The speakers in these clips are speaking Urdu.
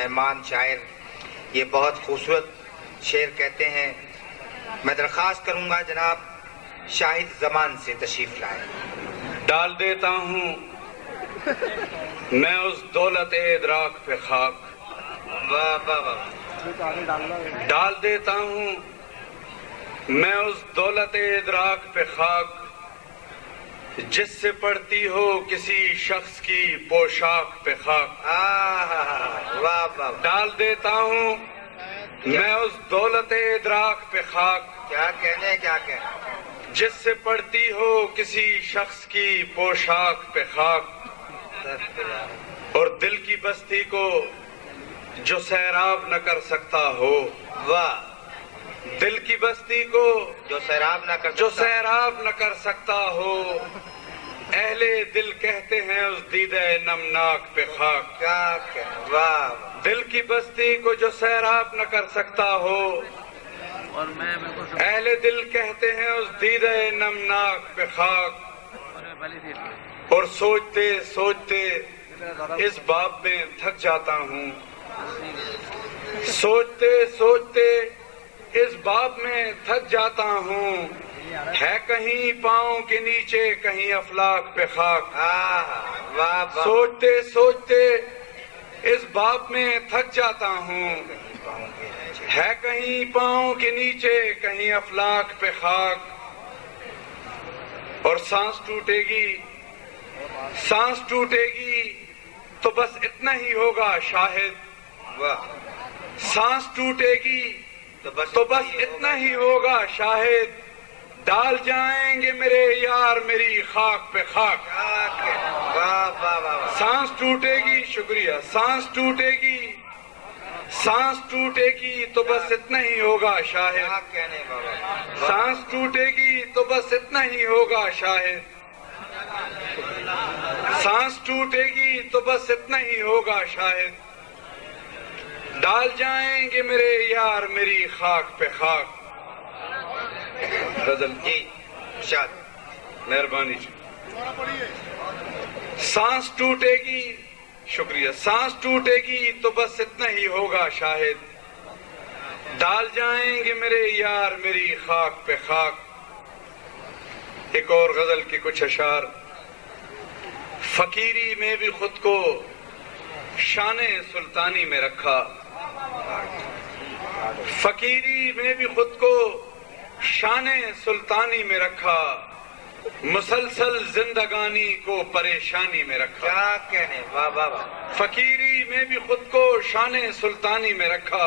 مہمان شاعر یہ بہت خوبصورت شعر کہتے ہیں. میں درخواست کروں گا جناب شاہد زمان سے تشریف لائیں. ڈال دیتا ہوں میں اس دولت ادراک پہ خاک. واہ واہ واہ. ڈال دیتا ہوں میں اس دولت ادراک پہ خاک جس سے پڑتی ہو کسی شخص کی پوشاک پہ خاک. واہ واہ. ڈال دیتا ہوں میں اس دولت ادراک پہ خاک کیا کہنے کیا کہنے. جس سے پڑتی ہو کسی شخص کی پوشاک پہ خاک. اور دل کی بستی کو جو سیراب نہ کر سکتا ہو. واہ. دل کی بستی کو جو سیراب نہ کر سکتا ہو اہل دل کہتے ہیں اس دیدہ نمناک پہ خاک. کیا کہنے. واہ. دل کی بستی کو جو سیراب نہ کر سکتا ہو اہل دل کہتے ہیں اس دیدہ نمناک پہ خاک. اور سوچتے سوچتے اس باب میں تھک جاتا ہوں. سوچتے سوچتے اس باب میں تھک جاتا ہوں. ہے کہیں پاؤں کے نیچے کہیں افلاک پہ خاک. سوچتے سوچتے اس باب میں تھک جاتا ہوں. ہے کہیں پاؤں کے نیچے کہیں افلاک پہ خاک. اور سانس ٹوٹے گی تو بس اتنا ہی ہوگا شاہد. سانس ٹوٹے گی تو بس اتنا ہی ہوگا شاہد. ڈال جائیں گے میرے یار میری خاک پہ خاک. سانس ٹوٹے گی. شکریہ. سانس ٹوٹے گی تو بس اتنا ہی ہوگا شاہد. سانس ٹوٹے گی تو بس اتنا ہی ہوگا شاہد. سانس ٹوٹے گی تو بس اتنا ہی ہوگا شاہد. ڈال جائیں گے میرے یار میری خاک پہ خاک. غزل جی شاہد. مہربانی جی. سانس ٹوٹے گی. شکریہ. سانس ٹوٹے گی تو بس اتنا ہی ہوگا شاہد. ڈال جائیں گے میرے یار میری خاک پہ خاک. ایک اور غزل کی کچھ اشعار. فقیری میں بھی خود کو شان سلطانی میں رکھا. فقیری میں بھی خود کو شان سلطانی میں رکھا. مسلسل زندگانی کو پریشانی میں رکھا. کیا کہنے. واہ واہ واہ. فقیری میں بھی خود کو شان سلطانی میں رکھا.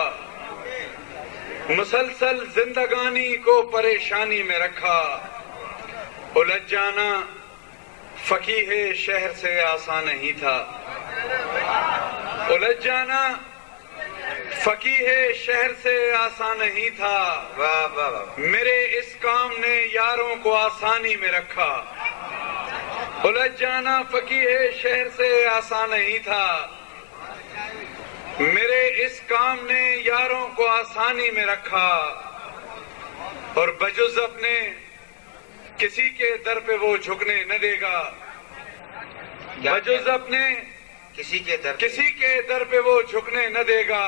مسلسل زندگانی کو پریشانی میں رکھا. الجھ جانا فقیہ شہر سے آسان نہیں تھا. الجھ جانا فقیہ شہر سے آسان نہیں تھا. واہ واہ واہ. میرے اس کام نے یاروں کو آسانی میں رکھا. الجھ جانا فقیہ شہر سے آسان نہیں تھا. میرے اس کام نے یاروں کو آسانی میں رکھا. اور بجز اپنے کسی کے در پہ وہ جھکنے نہ دے گا. بجز اپنے کسی کے در پہ وہ جھکنے نہ دے گا.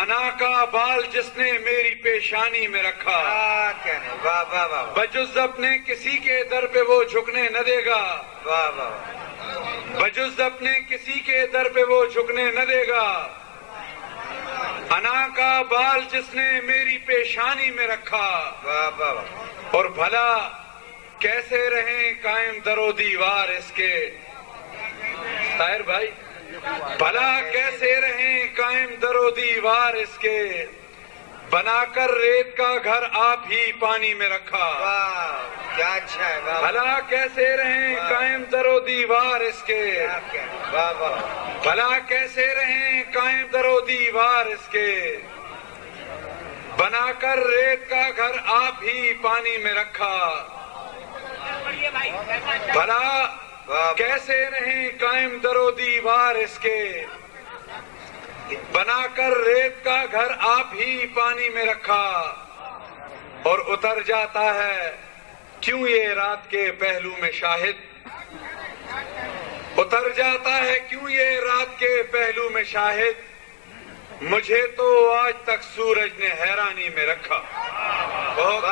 انا کا بال جس نے میری پیشانی میں رکھا. واہ واہ واہ. بجز اپنے کسی کے در پہ وہ جھکنے نہ دے گا. واہ واہ. بجز اپنے کسی کے در پہ وہ جھکنے نہ دے گا. انا کا بال جس نے میری پیشانی میں رکھا. واہ واہ واہ. اور بھلا کیسے رہیں قائم در و دیوار اس کے. طاہر بھائی. بھلا کیسے رہیں قائم در و دیوار اس کے. بنا کر ریت کا گھر آپ ہی پانی میں رکھا. کیا اچھا ہے. بھلا کیسے رہیں قائم در و دیوار اس کے. بھلا کیسے رہیں قائم در و دیوار اس کے. بنا کر ریت کا گھر آپ ہی پانی میں رکھا. بھلا کیسے رہیں قائم در و دیوار اس کے. بنا کر ریت کا گھر آپ ہی پانی میں رکھا. اور اتر جاتا ہے کیوں یہ رات کے پہلو میں شاہد. اتر جاتا ہے کیوں یہ رات کے پہلو میں شاہد. مجھے تو آج تک سورج نے حیرانی میں رکھا. بہت